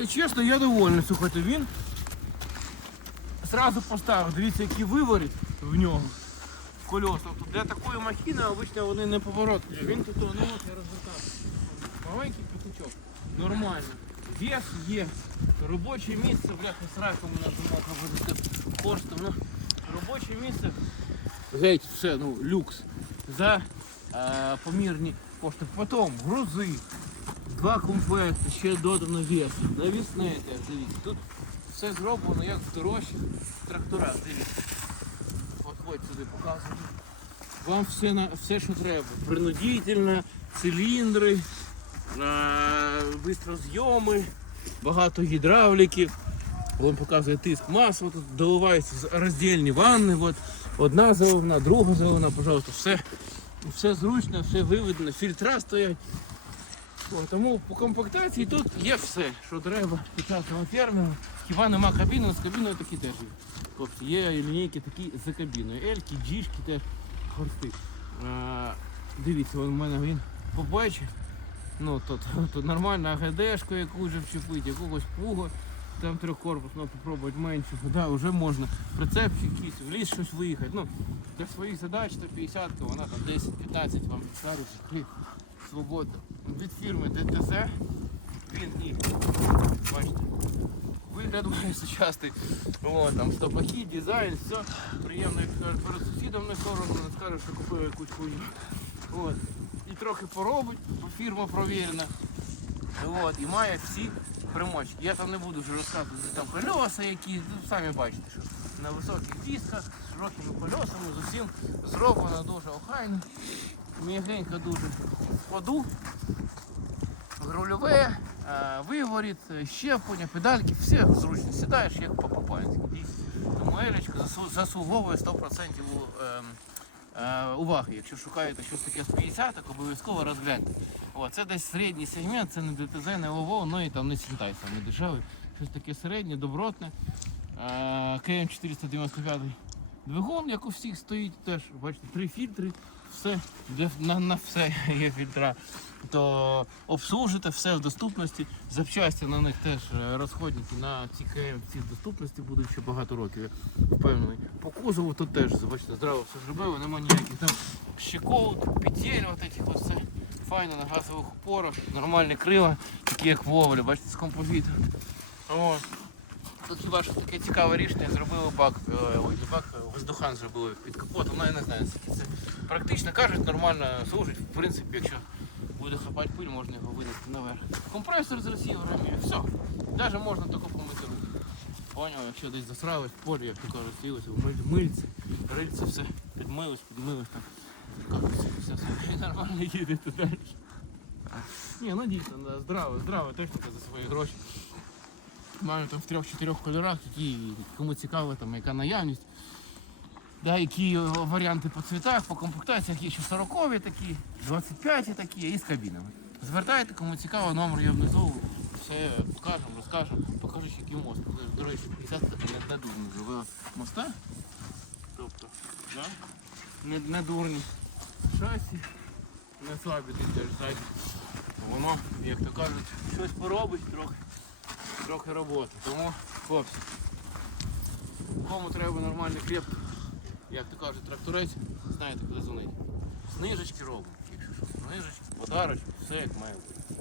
Якщо чесно, я довольний. Слухайте, він зразу поставив, дивіться, який виворіт в нього. В колесах. Тут Для такої махіни обично вони не поворотні. Він тут, ну от я розвертав. Маленький п'ятачок. Нормально. Вес є. Робоче місце, бляха, срака у мене замовка буде з коштом. Ну, робоче місце. Геть, все, ну, люкс. За е, помірні кошти. Потім грузи. Два комплекти, ще додано вес. Навісне теж, дивіться. Тут все зроблено як в дорожчих тракторах, дивіться. От ходь сюди показую. Вам все, на, все, що треба. Принудительно, циліндри, е, бистрозйоми, багато гідравліки. Вам показує тиск масла, тут доливаються роздільні ванни. От. Одна заливна, друга заливна, пожалуйста, все, все зручно, все виведено, фільтра стоять. Тому по комплектації тут є все, що треба сучасному фермеру. Хіба нема кабіни, з кабіною такі теж є. Хлопці, є лінійки такі за кабіною. Ельки, джішки теж хорсти. А, дивіться, у мене він побачить. Ну, тут, тут нормально АГДшку яку вже вчепити, якогось пуга. Там трьохкорпус, ну попробувати менше, да, вже можна. Прицепчик якийсь, в ліс щось виїхати. Ну, для своїх задач 150, вона там 10-15 вам шарить, свободно. Від фірми ДТЗ він і, бачите, вигляд має сучасний. О, там стопахи, дизайн, все. Приємно, як кажуть, перед сусідом не соромно, не скажеш, що купив якусь хуйню. От. І трохи поробить, фірма провірена. От, і має всі примочки. Я там не буду вже розказувати там кольоса які, ну, самі бачите, що на високих дисках, з широкими кольосами, з усім зроблено дуже охайно. М'ягенько дуже ходу. Рульове, е, виворіт, е, щеплення, педальки, все зручно. Сідаєш як по папанськи. Тому елечка заслуговує 100% у, ем, е, уваги. Якщо шукаєте щось таке з 50, так обов'язково розгляньте. О, це десь середній сегмент, це не ДТЗ, не ОВО, ну і там не Сінтай, саме дешевий. Щось таке середнє, добротне. КМ 495 двигун, як у всіх стоїть, теж бачите, три фільтри, все на, на все є фільтра. То обслужите все в доступності. Запчасті на них теж е, розходники на ці КМ всі в доступності будуть ще багато років, впевнений. По кузову тут теж, бачите, здраво все зробили, нема ніяких там щеколд, петель, от этих все. Файно на газових опорах, нормальні крила, такі як Вовлі, бачите, з композиту. Тут хіба що таке цікаве рішення, зробили бак, е, ой, не бак, а воздухан зробили під капотом, ну я не знаю, скільки це практично кажуть, нормально служить. В принципі, якщо буде хапати пиль, можна його винести наверх. Компресор з ресіверами, все. Навіть можна тако помити руки. Поняв, якщо десь засралось в полі, як тако розсілося, в мильці, рильце все, підмилось, підмилось там. Кажуть, нормально їдете далі. Ні, ну дійсно, да, здраво, здрава техніка за свої гроші. Маю там в трьох-чотирьох кольорах, які кому цікаво, там, яка наявність. Да, які е, варіанти по цвітах, по комплектаціях є ще 40 такі, 25 такі і з кабінами. Звертайте, кому цікаво, номер є внизу, все покажемо, розкажемо, покажу, який мост. До речі, 50 це не, дурно зробила моста. Тобто, да? не, не дурні шасі, не слабі теж ззаді. Воно, як то кажуть, щось поробить трохи трохи роботи. Тому, хлопці, кому треба нормальний хліб, як то кажуть, тракторець, знаєте, куди дзвонити. Снижечки робимо, якщо що, снижечки, подарочки, все як має бути.